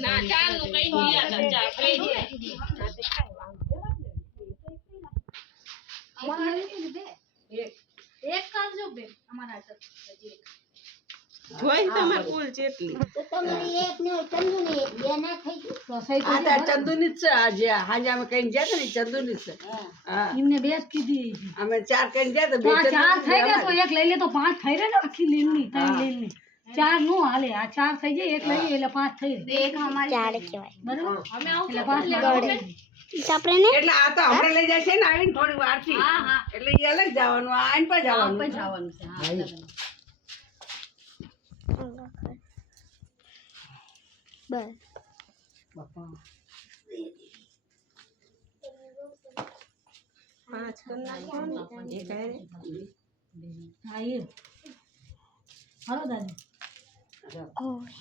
ના ચાર નું કઈ ગયા ચાર કઈ એક કરજો બે અમારા જોઈ તમાર કુલ જેટલી તો તમારી એક ને ચંદુની બે ના થઈ ગઈ આ ચંદુની જ છે આજે હાજે અમે કઈ ગયા તો ને ચંદુની જ છે હા એમને બે જ કીધી અમે 4 કઈ ગયા તો બે ચાર થઈ ગયા તો એક લઈ લે તો 5 થઈ રહે ને આખી લીલની ત્રણ લીલની ચાર નો હાલે આ 4 થઈ જાય એક લઈએ એટલે 5 થઈ રહે એક અમારી ચાર કહેવાય બરાબર અમે આવું એટલે 5 લાગે આપણે ને એટલે આ તો આપણે લઈ જાય છે ને આવીને થોડી વાર થી હા હા એટલે એ અલગ જવાનું આ આઈન પર જવાનું છે હા બસ બાપા 5 કરના એક આરે હા એ હાલો દાદી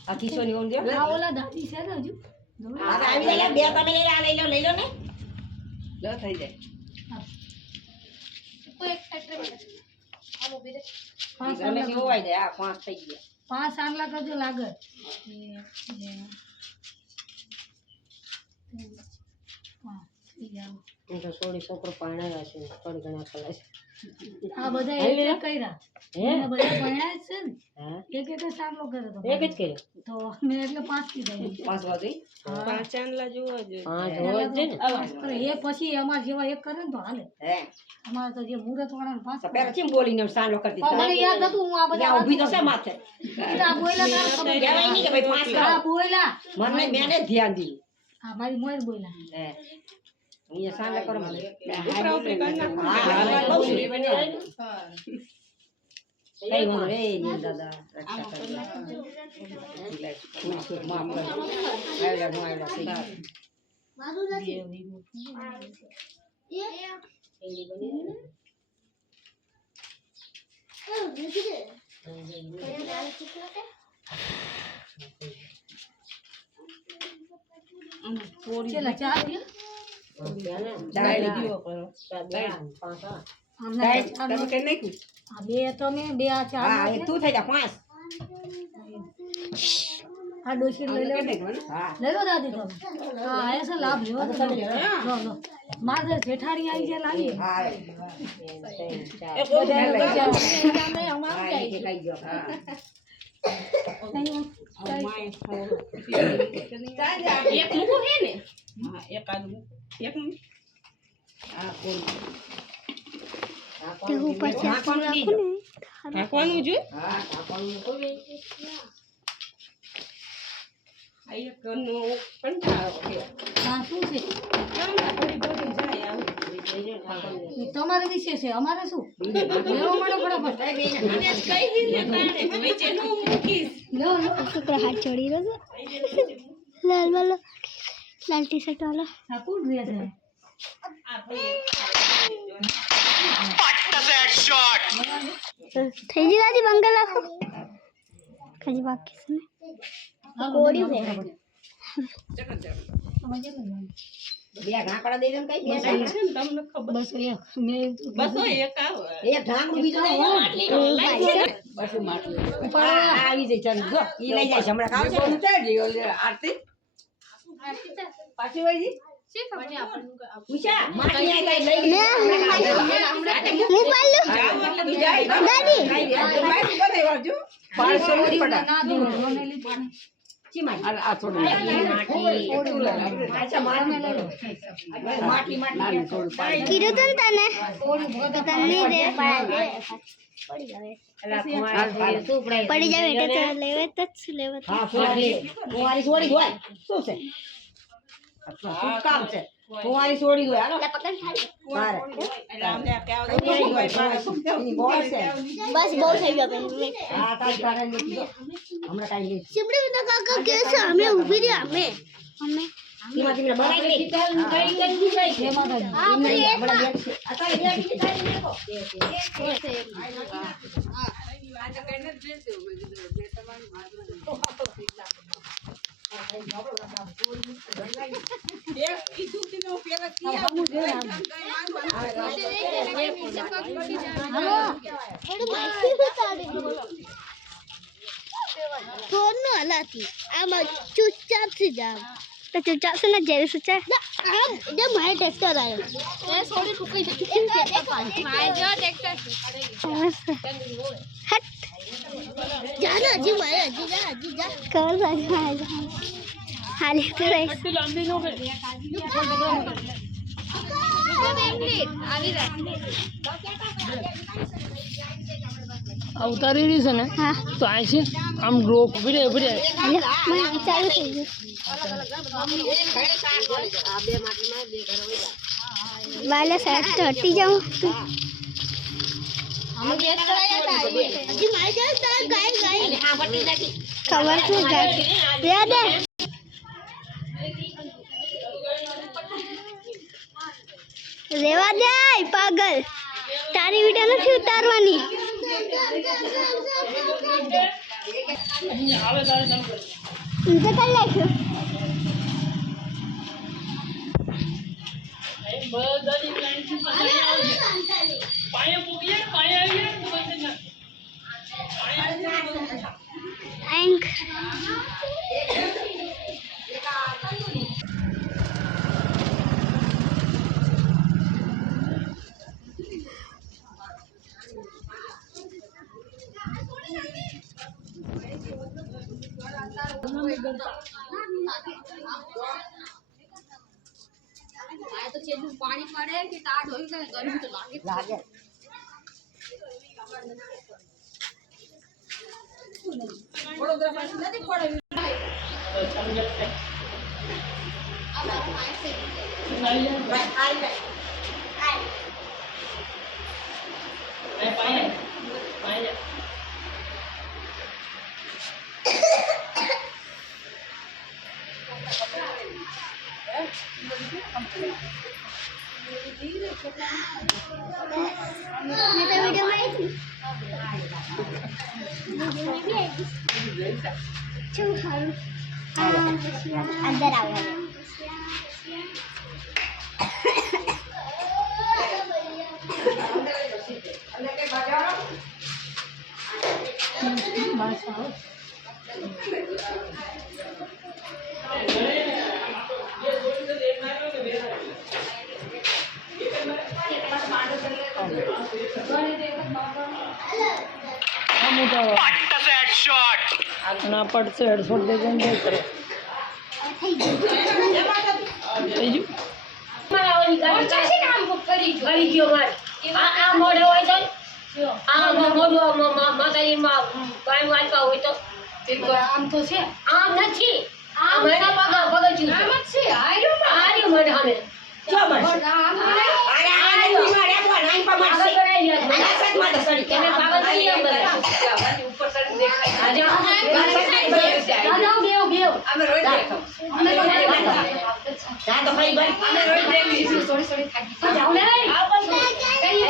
આ કિશોરી ઓન ગયો આ ઓલા દાદી છે ને હજુ આવી જાય બે તમે લઈ લો ને લો થઈ જાય કોઈ એક ફેક્ટરી આવો બીરે તમે જોવાઈ જાય આ 5 થઈ ગયા 5 આંગલા કરજો લાગે હું તો સોડી છોકરો પાણાયા છે થોડી ઘણા કલાક આ બધા એક કર્યા એને બધા ભણ્યા જ છે ને એક એક સાંગલો કર્યો તો એક જ કર્યો તો મેં એટલે 5 કીધા 5 વાગે 5 આંગલા જોવા જોઈએ હા જોવા જ ને એ પછી અમાર જેવા એક કરે ને તો હાલે હે અમાર તો જે મુરત વાળા 5 પેલા ચીમ બોલીને સાંલો કરતી મને યાદ હતું હું આ બધા ઊભી તો છે માથે આ બોયલા તાર ખબર કહેવાય નહીં કે ભાઈ 5 આ બોયલા મને મેને ધ્યાન દીધું આ મારી મોર બોયલા હે અહીંયા સાંલે કરો મને ઉપરા ઉપરી કઈ ના કઈ વાંધો રે ની દાદા રક્ષા કરે મામ કર આયલા નો આયલા સહી મારું નથી ચલા ચાર ગયા ચાલી ગયો કરો 5 તમે કઈ નાખ્યું આ બે તો ને બે આ ચાર હા એ તું થઈ જા 5 આ ડોશી લઈ લો હા લઈ લો દાદી તમે હા આયા છે લાભ લ્યો તો લો લો મારે જેઠાણી આવી છે લાવી હા એક બધા લઈ જાઓ અમે અમાર હા એ કઈ ગયો હા એક મૂકો હે ને હા એક આદુ એક આ કોણ તે ઉપર છે ઢાંકવાનું જોઈએ હા ઢાંકવાનું મૂકો બે આ એક નો કંટાળો છે હા શું છે થોડી બોડી જાય આવું તમારે વિશે છે અમારે શું લેવો મળો ફટાફટ મને કઈ હિલે તાણે વચ્ચે નો મૂકીશ લો લો છોકરા હાથ જોડી રહ્યો છે લાલ વાલો લાલ ટી શર્ટ વાળો આ કોણ રહ્યા છે આ ભાઈ થઈ ગઈ દાદી બંગલ આખો ખાલી બાકી છે ને કોડી છે બે ઢાંકડા દઈ દે કઈ બે ઢાંકડા ને તમને ખબર બસ એક મેં બસો એક આવે એક ઢાંકડું બીજું દઈ બસ માટલી આવી જાય ચાલ જો ઈ લઈ જાય હમણાં કામ છે બોલું ચાલ ગયો આરતી પાછી વળી ઉષા માટલી આ કઈ લઈ ગઈ મોબાઈલ દાદી ભાઈ બધે વાજો 500 ની પડા ના દો રોનેલી પણ આ થોડું અચ્છા માટલી માટલી નાની થોડું પાણી કીધું તું ને તને નહીં દે પડી જાવે એટલે તો લેવે તો જ લેવે હા ફોડી ફોવારી છોડી દો શું છે શું કામ છે ફોવારી છોડી દો હાલો પકડ મારે એટલે અમને કેવા દો એની બોલ છે બસ બહુ થઈ ગયો હા કાઈ કાઢે નથી દો હમણાં કાઈ નહીં સિમડી બધા કાકા કે છે અમે ઊભી રહ્યા અમે ઈમાં તમે બનાવી લે કઈ કરી દીધી છે એમાં તો આપણે એક આ તો એ બીજી ખાઈ લેકો થોડું માહિતી બતાડી દો થોડું નથી આમાં ચૂપચાપ થી જાવ તો ચૂપચાપ છે ને જેવી સૂચે આમ જે મારે ટ્રેક્ટર આવ્યો એ સોડી ટુકી જતી મારે જો ટ્રેક્ટર હટ જાના હજી મારે હજી જા કર ભાઈ હાલે તો રહી લાંબી નો ઉતારી રહી છે ને તો આ છે આમ ગ્રોપ ભીડે ચાલુ થઈ ગયું વાલે સાહેબ તો હટી જાઉં ખબર શું ગાય દે રેવા દે પાગલ તારી વિડિયો નથી ઉતારવાની ઇન્જે કર લેજો બધાની લાઈન થી પાણી આવજે પાણી પોગીએ પાણી આવી તો બસ ના એન્ક તો છેલ્લું પાણી પડે કે ટાઢ હોય કે ગરમી તો લાગે अंदर आओ ના પડશે હેડશોટ દે જઈને કરે થઈ ગયું આ મોઢો હોય તો આ મોઢો માતાજી માં પાણી વાળતા હોય તો આમ તો છે આમ નથી આ મને પગચ્યું છે આમ જ છે આર્યું મને અમે જો બસ આમ અરે આર્યું મારે આ નાઈ પર મારશે મને સજ માં સડી કેને પાગલ થઈ એમ બધા ઉપર સડી દેખાય દાદા બેવ અમે રોજ દેખો અમે તો જા તો ભાઈ ભાઈ અમે રોજ દેખી સોરી થાકી જાવ ને આ બસ કઈ ને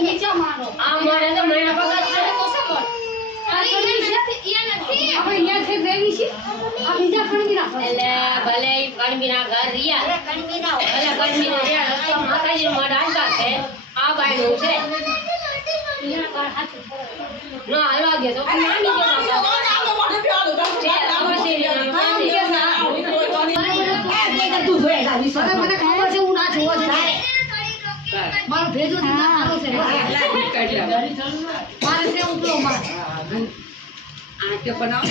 નીચે માનો આ મારે તો મહિના પગલ છે તો શું કર અરે અહીંયા છે બેવી છે આ બીજા કણબીના એટલે ભલે કણબીના ઘર રિયા અરે કણબીના રિયા રસ્તો માતાજી માં ડાંટા છે આ બાયનું છે ના હાલવા દે તો નાની મને ખબર છે હું ના જોવા છે મારો ભેજો દીકરા સારો છે મારે છે ઉપલો માર આંખે બનાવ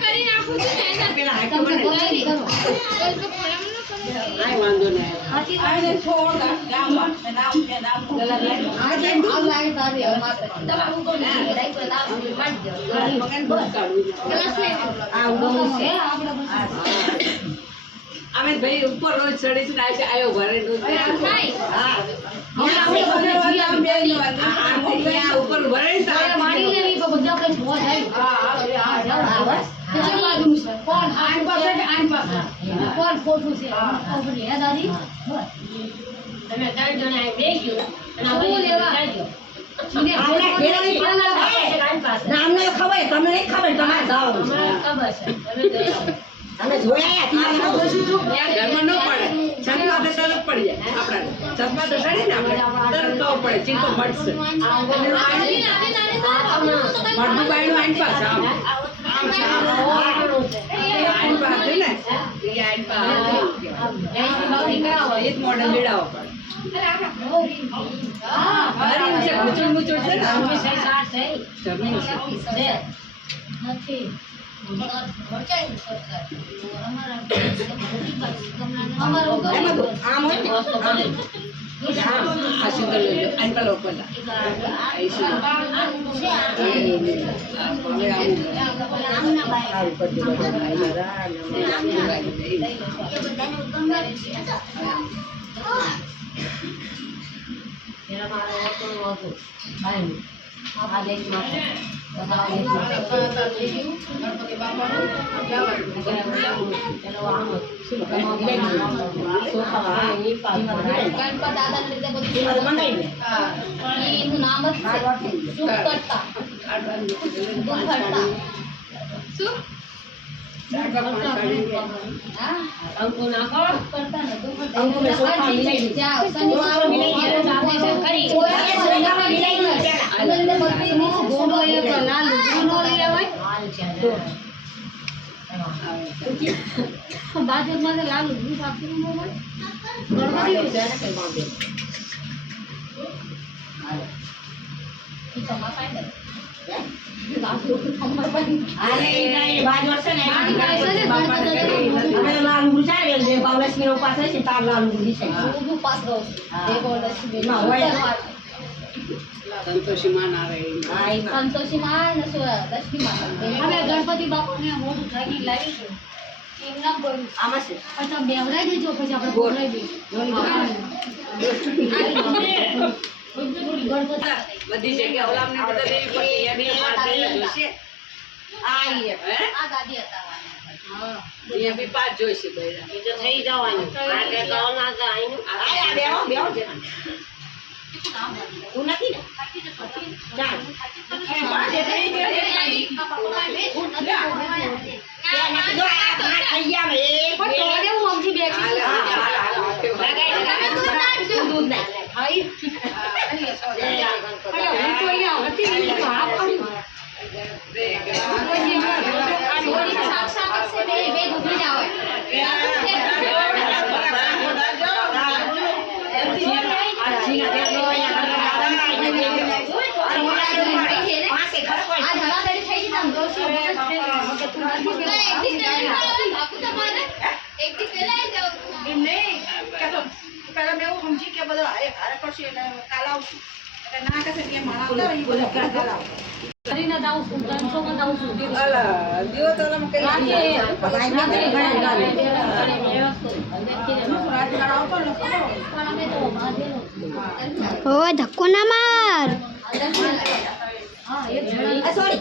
કરી નાખું છું ને પેલા આંખે બનાવી કરો આય વાંધો નહીં આજે છોડ ગામમાં નામ કે નામ આજે હાલ લાગે તારી માતા તમારું તો નહીં રાઈ પર લાવ માર દો મગન બહુ કાઢું ક્લાસ લે આ ઉડો છે આપણે અમે ભાઈ ઉપર રોજ ચડી છે આજે આયો ઘરે રોજ નહીં હા આપણે બધા આમ બે આ ઉપર ભરે તારે મારી લેવી તો બધા કઈ જોવા જાય હા જાવ બસ કેટલા બાજુ છે કોણ આન પાસે કે આન પાસે કોણ ખોટું છે ઓબરી હે દાદી તમે 3 જણા બેસ્યો અને શું લેવા? જાજો મને આપણે ઘેરાની પાલા પાસે નામને ખબર તમને નહીં ખબર તમારે જવાનું છે ખબર છે તમે જોયા ઘરમાં ન પડે ચશ્મા તો તરત પડી જાય આપણાને. ચશ્મા તો ચડી ને આપણે તરત ખબર પડે ચીતો ફટશે. મરદું બાયણું આઈન પાસે આમ છે, આમ. આઈન પાસે ને એ આઈન પાસે એ જ મોઢે મેળાવો પડે. હરીમ છે, મૂચુડ મૂચુડ છે ને આમ. જમીન છે. એમાં તો આમ હોય ને આમ. આ સિંગલ લઈ લો આઈન પર ઉપરલા એ સિંગલ ગણપત દાદાને લીધે બધું એનું નામ જ છે સુખ કરતા દુઃખ હરતા. શું? હા, અંકો નાખો કરતા ને દુઃખ હરતા. જાઓ, શનિવાર કરી બાજુમાં લાલ ઊભું આપતું સંતોષીમાં આવે સંતોષીમાં ને લક્ષ્મીમાં. હવે ગણપતિ બાપુને મોટું ઠાકી લાવી છે એમના બોલું આમાં છે પણ તમે બેવડાઈ દેજો પછી આપણે બોલાવી દઈશું. ગણપતિ બધી જગ્યાએ ઓલામને બધા દેવી પડતી એ બી પાંચ જોઈશે. આ દાદી હતા. અહીંયા બી પાંચ જોઈશે બૈરા. બીજો થઈ જવાનું આ કે તો ના જાય આ બેહો બેહો છે તું નથી ને ચાલ પાંચ થઈ ગયો ત્યાં નથી જો આ પાંચ થઈ ગયા મે એક બે હું આમથી બેઠી છું. દૂધ નહીં હું તો અહીંયા હતી ને તો આ પડ્યું. સાક્ષાત છે બે ડૂબી જાવ. પેલા મેં એવું સમજી કે બધું હારે હારે કરશે એટલે કાલ આવશું એટલે ના કહેશે કે મારા કરીને જાઉં છું, 300 માં જાઉં છું. અલા દિયો તો ઓલામાં કઈ ઓ ધક્કો ના માર હા, એક જણા સોરી